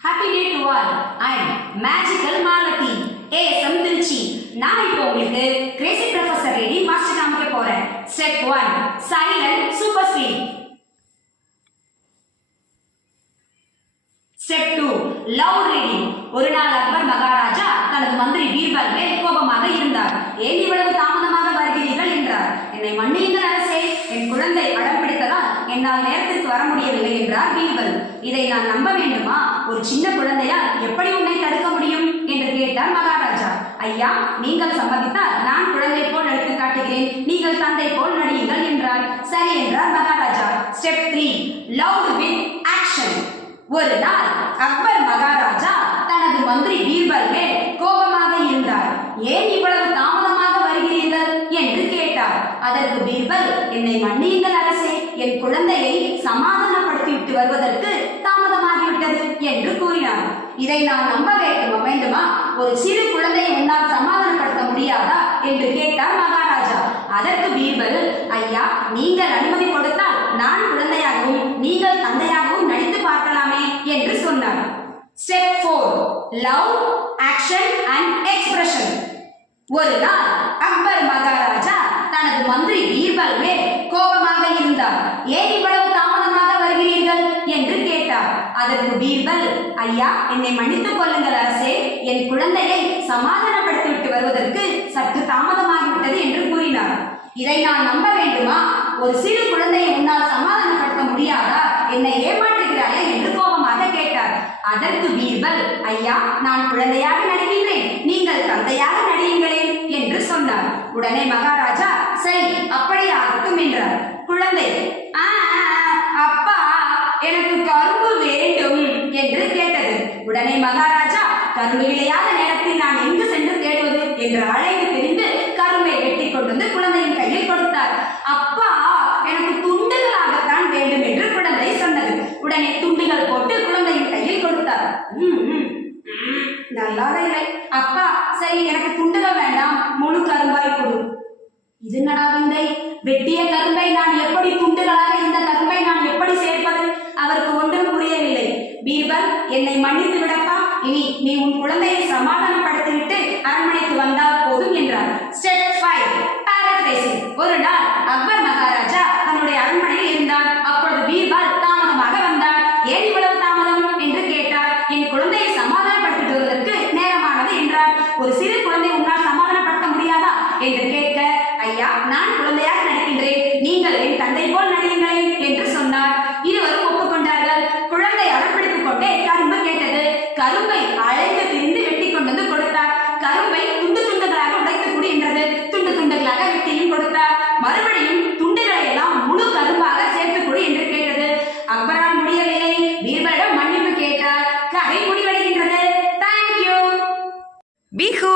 Happy day to all. I'm Magical Malati. Trichy. நான் இப்போ உங்களுக்கு கிரேசி ப்ரொஃபசர் ரீடிங் மாஸ்டர் காமிக்க போறேன். Step 1 silent super sleep. Step 2 loud reading. ஒரு நாள் அக்பர் மகாராஜா தனது மந்திரி பீர்பல் மேல் கோபமாக இருந்தார். ஏன் இவ்வளவு தாமதமாக வருகிறீர்கள் என்றார். என்னை மன்னியுங்கள் அரசே, என் குழந்தை அடம் பிடித்ததால் என்னால் நேரத்திற்கு வர முடியவில்லை என்றார் பீர்பல். இதை நான் நம்ப வேண்டுமா? ஒரு சின்ன குழந்தையால் எப்படி உன்னை தடுக்க முடியும் என்று கேட்டார் மகாராஜா. ஐயா, நீங்கள் சம்மதித்தால் நான் குழந்தை போல் நடித்து காட்டுகிறேன், நீங்கள் தந்தை போல் நடியுங்கள் என்றார். சரி என்றார் Maharaja. Step 3 loud with action. ஒரு நாள் அக்பர் மகாராஜா தனது மந்திரி பீர்பல் மேல் கோபமாக இருந்தார். ஏன் இவ்வளவு தாமதமாக வருகிறீர்கள் என்று கேட்டார். அதற்கு பீர்பல், என்னை மன்னியுங்கள் அரசே, என் குழந்தையை சமாதானப்படுத்திவிட்டு வருவதற்கு தாமதமாகிவிட்டது என்று கூறினார். இதை நான் நம்ப வேண்டுமா? ஒரு சிறு குழந்தையை உன்னால் சமாதானப்படுத்த முடியாதா என்று கேட்டார் மகாராஜா. அதற்கு பீர்பல், ஐயா, நீங்கள் அனுமதி கொடுத்தால் நான் குழந்தையாகவும் நீங்கள் தந்தையாகவும் நடித்து பார்க்கலாமே என்று சொன்னார். Step 4 love action and expression. ஒரு நாள் அக்பர் மகாராஜா தனது மந்திரி பீர்பல் மேல் கோபமாக இருந்தார். ஏன் இவ்வளவு தாமதமாக வருகிறீர்கள் என்று கேட்டார். அதற்கு பீர்பல், ஐயா, என்னை மன்னித்துக் கொள்ளுங்கள் அரசே, என் குழந்தையை சமாதானப்படுத்திவிட்டு வருவதற்கு சற்று தாமதமாகிவிட்டது என்று கூறினார். இதை நான் நம்ப வேண்டுமா? ஒரு சிறு குழந்தையை உன்னால் சமாதானப்படுத்த முடியாதா? என்னை ஏமாற்றுகிறாயா என்று கோபமாக கேட்டார். அதற்கு பீர்பல், ஐயா, நான் குழந்தையாக நடிக்கின்றேன், நீங்கள் தந்தையாக நடியுங்களேன் என்று சொன்னார். உடனே மகாராஜா, சரி, அப்படி ஆகட்டும் என்றார். குழந்தை, அப்பா, எனக்கு கரும்பு வேண்டும் என்று கேட்டது. உடனே மகாராஜா, கரும்பு விளையாத நேரத்தில் நான் எங்கு சென்று தேடுவது என்று அழைத்து தெரிந்து கரும்பை வெட்டி கொண்டு வந்து குழந்தையின் கையில் கொடுத்தார். அப்பா, எனக்கு துண்டுகளாகத்தான் வேண்டும் என்று குழந்தை சொன்னது. உடனே துண்டுகள் போட்டு குழந்தையின் கையில் கொடுத்தார். நல்லா இல்லை அப்பா, சரி, எனக்கு துண்டுகள் வேண்டாம், முழு கரும்பாய் கொடு. இது நடாவிந்தை, வெட்டிய கரும்பை நான் எப்படி துண்டுகளாக இந்த கரும்பை நான் எப்படி சேர்ப்பது? அவருக்கு ஒன்றும் புரியவில்லை. பீர்பல், என்னை மன்னித்து விடப்பா, இனி நீ உன் குழந்தையை சமாதானப்படுத்திவிட்டு அரண்மனைக்கு வந்தால் போதும் என்றார். ஸ்டெப் 5 பாராஃப்ரேசிங். ஒரு நாள் அக்பர் மகாராஜா தன்னுடைய அரண்மனையில் இருந்தார். அப்பொழுது பீர்பல் தாமதமாக வந்தார். ஏன் இவ்வளவு தாமதம் என்று கேட்டார். என் குழந்தையை சமாதானப்படுத்திட்டு வருவதற்கு நேரமானது என்றார். ஒரு சிறு குழந்தை உன்னால் சமாதானப்படுத்த முடியாதா என்று கேட்க, ஐயா, நான் குழந்தையாக நடிக்கின்றேன், நீங்கள் என் தந்தை போல் நடியுங்களேன் என்று சொன்னார். இருவரும் ஒப்புக்கொண்டார்கள். குழந்தை அடம்பிடித்துக் கொண்டே கரும்பு கேட்டது. கரும்பை அழைத்து திரிந்து வெட்டி கொண்டு வந்து கொடுத்தார். கரும்பை துண்டு துண்டுகளாக உடைத்து கொடு என்றது. துண்டு துண்டுகளாக வெட்டியும் கொடுத்தார். மறுபடியும் துண்டுகளை எல்லாம் முழு கரும்பாக சேர்த்து கொடு என்று கேட்டது. அக்பரால் முடியவில்லை. பீர்பலிடம் மன்னிப்பு கேட்டார். கதை முடிவடைகின்றது. தேங்க்யூ. பிஹூ.